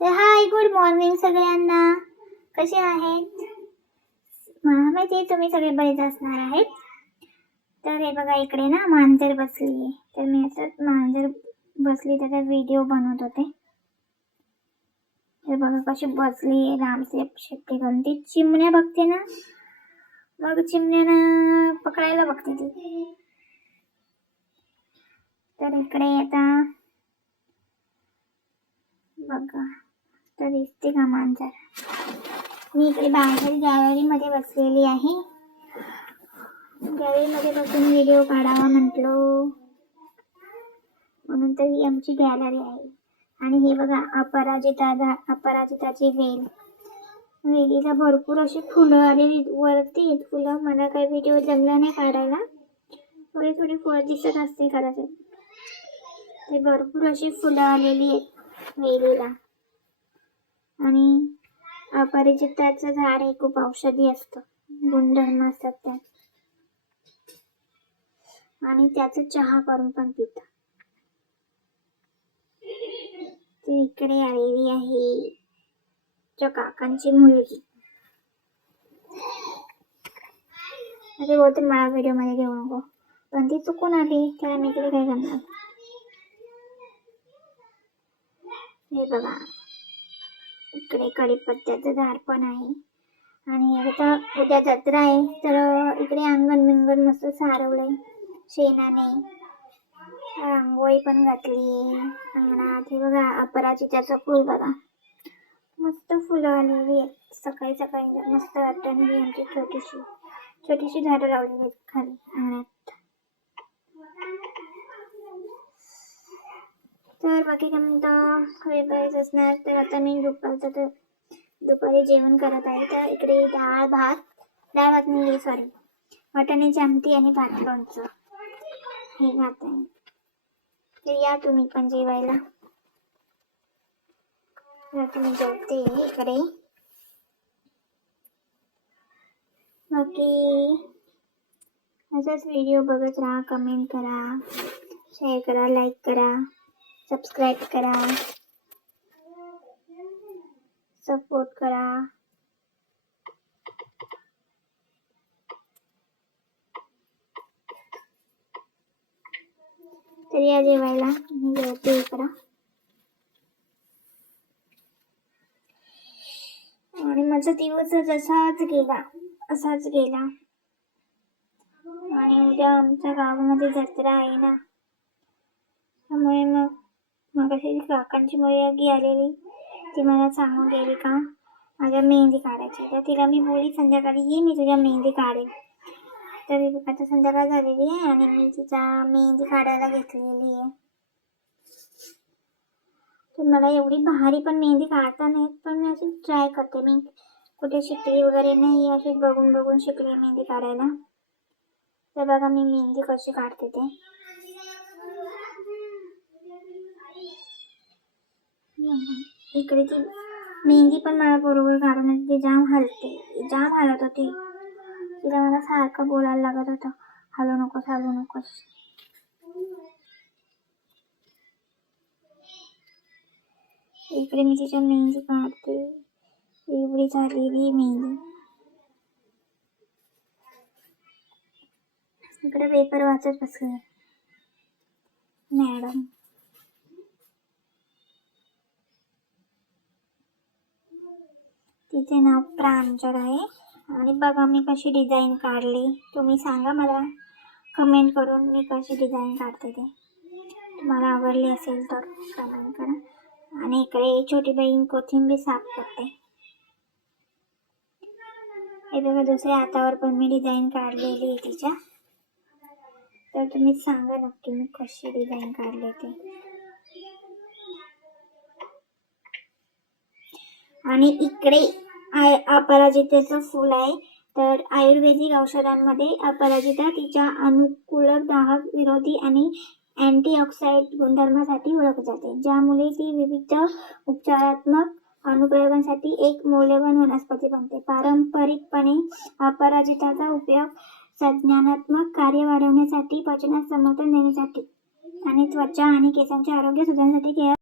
तर हाय, good morning सगळ्यांना. कसे आहेत? मला माहिती आहे तुम्ही सगळे बरेच असणार आहेत. तर हे बघा, इकडे ना मांजर बसली. तर मी असं मांजर बसली त्याचा व्हिडिओ बनवत होते. तर बघा कशी बसली रामसे शेपटी करून. ती चिमण्या बघते ना, मग चिमण्याना पकडायला बघते ती. तर इकडे आता बघा, तर दिसते का मांजर. मी इकडे बाहेर गॅलरीमध्ये बसलेली आहे. गॅलरीमध्ये बसून व्हिडिओ काढावा म्हटलो, म्हणून तर ही आमची गॅलरी आहे. आणि हे बघा अपराजिताची वेल. वेलीला भरपूर अशी फुलं आलेली वरती फुलं. मला काही व्हिडिओ जमला नाही काढायला, थोडी थोडी फुलं दिसत असते कदाचित. ते भरपूर अशी फुलं आलेली आहेत वेलीला. आणि अपराजिताचं झाड हे खूप औषधी असतं, गुणधर्म असतात त्यात. आणि त्याचं चहा करून पण पितात. ती इकडे आलेली आहे त्या काकांची मुलगी. अरे बोलते मला व्हिडिओ मध्ये घेऊ नको, पण ती चुकून आली, त्याला मी इकडे काय करणार. हे बघा, इकडे कडीपत्त्याचं झाड पण आहे. आणि आता उद्या जत्रा आहे, तर इकडे अंगण बिंगण मस्त सारवलंय शेणाने. रांगोळी पण घातली अंगणात. हे बघा, अपराजिताचं फुल बघा, मस्त फुलं आलेली आहेत. सकाळी सकाळी मस्त वाटतं. आमची छोटीशी छोटीशी झाडं लावलेली आहेत खाली अंगणात. तर बाकी काय म्हणता, वेगळंच असणार. तर आता मी दुपारी जेवण करत आहे. तर इकडे डाळ भात नाही, सॉरी, वाटाण्याची आमटी आणि भात लोणचं हे खात आहे. तर या तुम्ही पण जेवायला. तर तुम्ही जेवते इकडे. बाकी असाच व्हिडिओ बघत राहा, कमेंट करा, शेअर करा, लाईक करा, सबस्क्राईब करा, सपोर्ट करा. तर या जेवायला. मी जेवते इकडं. आणि माझा दिवस असाच गेला. आणि उद्या आमच्या गावामध्ये जत्रा आहे ना, त्यामुळे मग अशी काकांची मुलगी आलेली, ती मला सांगून गेली का माझ्या मेहंदी काढायची. तर तिला मी बोलली संध्याकाळी ये, मी तुझ्या मेहंदी काढेल. तर आता संध्याकाळ झालेली आहे आणि मी तिचा मेहंदी काढायला घेतलेली आहे. तर मला एवढी भारी पण मेहंदी काढता नाही, पण मी अशी ट्राय करते. मी कुठे शिकली वगैरे नाही, अशी बघून शिकली मेहंदी काढायला. तर बघा मी मेहंदी कशी काढते ते. इकडे ती मेहंदी पण मला बरोबर काढून येते. ती जाम हलत होती. तिला मला सारखं बोलायला लागत होतं, हलू नकोस. इकडे मी तिच्या मेहंदी काढते. एवढी झालेली मेहंदी. इकडे पेपर वाचत बसले मॅडम. तिचे नाव प्रांजल आहे. आणि बघा मी कशी डिझाईन काढली. तुम्ही सांगा मला कमेंट करून मी कशी डिझाईन काढते ते. तुम्हाला आवडली असेल तर कमेंट करा. आणि इकडे छोटी बहीण कोथिंबीर साफ करते. हे बघा, दुसऱ्या हातावर पण मी डिझाईन काढलेली आहे तिच्या. तर तुम्ही सांगा नक्की मी कशी डिझाईन काढले ते. आणि इकडे अपराजिताचं फूल आहे. तर आयुर्वेदिक औषधांमध्ये अपराजिता तिच्या अनुकूलक, दाहक विरोधी आणि अँटीऑक्सिडंट गुणधर्मासाठी ओळखली जाते, ज्यामुळे ती विविध उपचारात्मक अनुप्रयोगांसाठी एक मौल्यवान वनस्पती बनते. पारंपरिकपणे अपराजिताचा उपयोग संज्ञानात्मक कार्य वाढवण्यासाठी, पचनास समर्थन देण्यासाठी आणि त्वचा आणि केसांचे आरोग्य सुधारण्यासाठी केला